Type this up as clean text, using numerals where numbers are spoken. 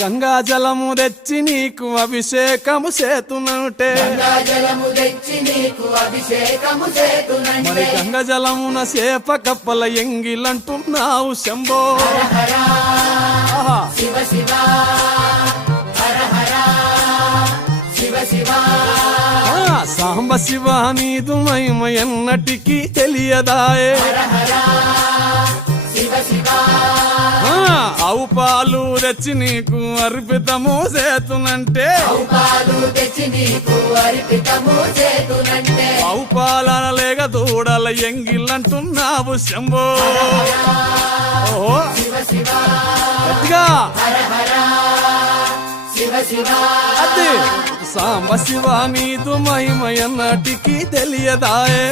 గంగా జలము తెచ్చి నీకు అభిషేకము చేతునంటే మరి గంగా జలమున సేప కప్పల ఎంగిలంటున్నావు శంభో సాంబ శివ నీదు మహిమ ఎన్నటికీ తెలియదాయే ఆవు పాలు తెచ్చి నీకు అర్పితము చేతునంటే ఆవు పాలన లేక దూడల ఎంగిలంటున్నావు శంభో గట్టిగా అది సాంబ శివ నీదు మహిమ ఎన్నటికీ తెలియదాయే